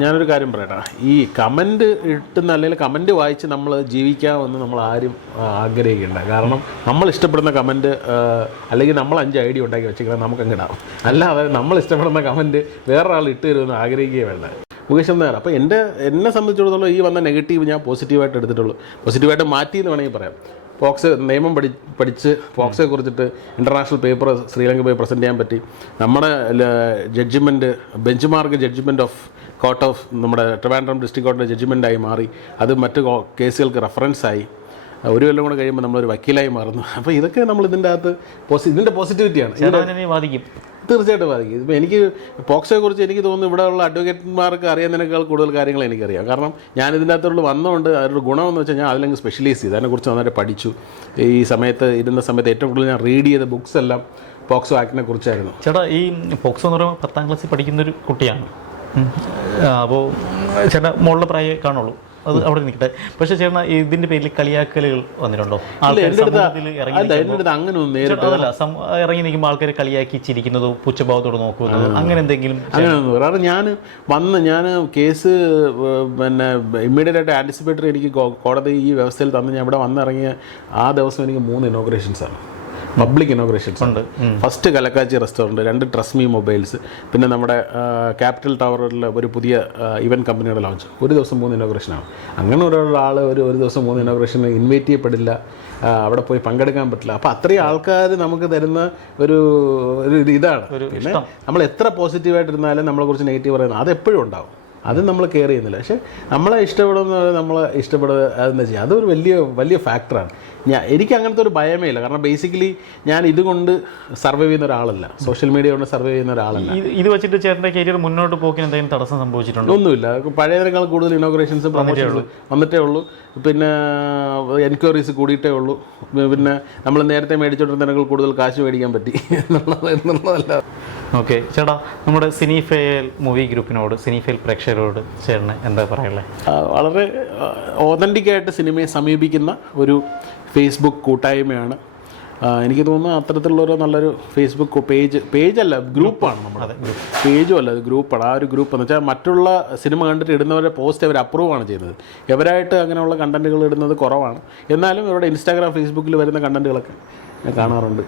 ഞാനൊരു കാര്യം പറയട്ടെ. ഈ കമന്റ് ഇട്ടുന്ന അല്ലെങ്കിൽ കമന്റ് വായിച്ച് നമ്മൾ ജീവിക്കാമെന്ന് നമ്മൾ ആരും ആഗ്രഹിക്കേണ്ട. കാരണം നമ്മൾ ഇഷ്ടപ്പെടുന്ന കമന്റ് അല്ലെങ്കിൽ നമ്മൾ അഞ്ച് ഐ ഡി ഉണ്ടാക്കി വെച്ചിരിക്കണം നമുക്ക് അങ്ങിടാം അല്ലാതെ നമ്മൾ ഇഷ്ടപ്പെടുന്ന കമന്റ് വേറൊരാൾ ഇട്ട് തരുമെന്ന് ആഗ്രഹിക്കുകയേ വേണ്ട. മുകേഷ് എന്നാണ് അപ്പോൾ എന്റെ എന്നെ സംബന്ധിച്ചിടത്തോളം ഈ വന്ന നെഗറ്റീവ് ഞാൻ പോസിറ്റീവായിട്ട് എടുത്തിട്ടുള്ളൂ. പോസിറ്റീവായിട്ട് മാറ്റി എന്ന് വേണമെങ്കിൽ പറയാം. പോക്സ് നിയമം പഠി പഠിച്ച് പോക്സയെ കുറിച്ചിട്ട് ഇന്റർനാഷണൽ പേപ്പർ ശ്രീലങ്ക പോയി പ്രസന്റ് ചെയ്യാൻ പറ്റി. നമ്മുടെ judgment bench mark judgment of court of നമ്മുടെ ട്രിവാൻഡ്രം ഡിസ്ട്രിക്ട് കോർട്ടിന്റെ ജഡ്ജ്മെന്റായി മാറി. അത് മറ്റ് കേസുകൾക്ക് റെഫറൻസായി ഒരു കൊല്ലം കൂടെ കഴിയുമ്പോൾ നമ്മളൊരു വക്കീലായി മാറുന്നു. അപ്പോൾ ഇതൊക്കെ നമ്മൾ ഇതിന്റെ അകത്ത് ഇതിന്റെ പോസിറ്റിവിറ്റിയാണ് ബാധിക്കും തീർച്ചയായിട്ടും ബാധിക്കും. ഇപ്പോൾ എനിക്ക് പോക്സോയെ കുറിച്ച് എനിക്ക് തോന്നുന്നു ഇവിടെയുള്ള അഡ്വക്കേറ്റ്മാർക്ക് അറിയാതിനേക്കാൾ കൂടുതൽ കാര്യങ്ങൾ എനിക്കറിയാം. കാരണം ഞാൻ ഇതിന്റെ അകത്തുള്ള വന്നുകൊണ്ട് അവരുടെ ഗുണമെന്ന് വെച്ചാൽ ഞാൻ അതിലങ്ങ് സ്പെഷ്യലൈസ് ചെയ്തു. അതിനെക്കുറിച്ച് നന്നായിട്ട് പഠിച്ചു. ഈ സമയത്ത് ഇരുന്ന സമയത്ത് ഏറ്റവും കൂടുതൽ ഞാൻ റീഡ് ചെയ്ത ബുക്സ് എല്ലാം പോക്സോ ആക്ടിനെ കുറിച്ചായിരുന്നു. ചേട്ടാ ഈ പോക്സോ എന്ന് പറയുമ്പോൾ പത്താം ക്ലാസ്സിൽ പഠിക്കുന്ന ഒരു കുട്ടിയാണ് അപ്പോൾ ചേട്ടാ മോളുടെ പ്രായമേ കാണുള്ളൂ. അത് അവിടെ നിൽക്കട്ടെ. പക്ഷേ ചേട്ടാ ഇതിന്റെ പേരിൽ കളിയാക്കലുകൾ വന്നിട്ടുണ്ടോ? ആൾക്കാർ സമൂഹത്തിൽ ഇറങ്ങി അല്ല അങ്ങനെ ഒന്നും നേരിട്ട് ചേട്ടാ, അതല്ല സം- ഇറങ്ങി നിൽക്കുമ്പോൾ ആൾക്കാർ കളിയാക്കി ചിരിക്കുന്നതോ പുച്ഛഭാവത്തോട് നോക്കുന്നതോ അങ്ങനെ എന്തെങ്കിലും അങ്ങനെ ഒന്നും കാരണം ഞാൻ വന്ന് ഞാൻ കേസ് ഏർ, പിന്നെ ഇമ്മീഡിയറ്റ് ആയിട്ട് ആന്റിസിപ്പേറ്ററി എനിക്ക് കോ- കോടതി ഈ വ്യവസ്ഥയിൽ തന്ന് ഞാൻ ഇവിടെ വന്നിറങ്ങിയ ആ ദിവസം എനിക്ക് മൂന്ന് ഇനോഗ്രേഷൻസ് ആണ്. പബ്ലിക് ഇനോഗ്രേഷൻസ് ഉണ്ട്. ഫസ്റ്റ് കലക്കാച്ചി റെസ്റ്റോറന്റ് രണ്ട് ട്രസ്മി മൊബൈൽസ് പിന്നെ നമ്മുടെ ക്യാപിറ്റൽ ടവറിൽ ഒരു പുതിയ ഇവന്റ് കമ്പനിയുടെ ലോഞ്ച് ഒരു ദിവസം മൂന്ന് ഇനോഗ്രേഷനാണ് അങ്ങനെ ഒരാൾ ഒരു ഒരു ദിവസം മൂന്ന് ഇനോഗ്രേഷന് ഇൻവൈറ്റ് ചെയ്യപ്പെടില്ല. അവിടെ പോയി പങ്കെടുക്കാൻ പറ്റില്ല. അപ്പോൾ അത്രയും ആൾക്കാർ നമുക്ക് തരുന്ന ഒരു ഒരു ഇതാണ്. പിന്നെ നമ്മൾ എത്ര പോസിറ്റീവായിട്ടിരുന്നാലും നമ്മളെ കുറിച്ച് നെഗറ്റീവ് പറയുന്നത് അത് എപ്പോഴും ഉണ്ടാവും. അത് നമ്മൾ കെയർ ചെയ്യുന്നില്ല. പക്ഷേ നമ്മളെ ഇഷ്ടപ്പെടുന്ന നമ്മളെ ഇഷ്ടപ്പെടുക അതെന്ന് ചെയ്യുക അതൊരു വലിയ വലിയ ഫാക്ടറാണ് ഞാൻ എനിക്ക് അങ്ങനത്തെ ഒരു ഭയമേ ഇല്ല. കാരണം ബേസിക്കലി ഞാൻ ഇതുകൊണ്ട് സർവൈവ് ചെയ്യുന്ന ഒരാളല്ല. സോഷ്യൽ മീഡിയ കൊണ്ട് സർവൈവ് ചെയ്യുന്ന ഒരാളല്ല. ഇത് വെച്ചിട്ട് ചേട്ടന്റെ കരിയർ മുന്നോട്ട് പോക്കിന് എന്തെങ്കിലും തടസ്സം സംഭവിച്ചിട്ടുണ്ടോ? ഒന്നുമില്ല. പഴയതിനേക്കാൾ കൂടുതൽ ഇനോഗ്രേഷൻസ് പ്രൊമോഷൻസ് വന്നിട്ടേ ഉള്ളൂ. പിന്നെ എൻക്വയറീസ് കൂടിയിട്ടേ ഉള്ളൂ. പിന്നെ നമ്മൾ നേരത്തെ മേടിച്ചോണ്ടിരുന്നതിനേക്കാൾ കൂടുതൽ കാശ് മേടിക്കാൻ പറ്റി. എന്നുള്ളത് എന്നുള്ളതല്ല. ഓക്കെ ചേട്ടാ നമ്മുടെ സിനിഫയൽ മൂവി ഗ്രൂപ്പിനോട് സിനിഫയൽ പ്രേക്ഷകരോട് ചേട്ടന് എന്താ പറയുള്ളത് വളരെ വളരെ ഓതന്റിക്കായിട്ട് സിനിമയെ സമീപിക്കുന്ന ഒരു ഫേസ്ബുക്ക് കൂട്ടായ്മയാണ്. എനിക്ക് തോന്നുന്നു അത്തരത്തിലുള്ള ഒരു നല്ലൊരു ഫേസ്ബുക്ക് പേജ് പേജല്ല ഗ്രൂപ്പാണ് നമ്മുടെ. പേജും അല്ല ഗ്രൂപ്പാണ്. ആ ഒരു ഗ്രൂപ്പ് എന്ന് വെച്ചാൽ മറ്റുള്ള സിനിമ കണ്ടിട്ട് ഇടുന്നവരെ പോസ്റ്റ് അവർ അപ്രൂവ് ആണ് ചെയ്യുന്നത്. ഇവരായിട്ട് അങ്ങനെയുള്ള കണ്ടന്റുകൾ ഇടുന്നത് കുറവാണ്. എന്നാലും ഇവരുടെ ഇൻസ്റ്റാഗ്രാം ഫേസ്ബുക്കിൽ വരുന്ന കണ്ടന്റുകളൊക്കെ ഞാൻ കാണാറുണ്ട്.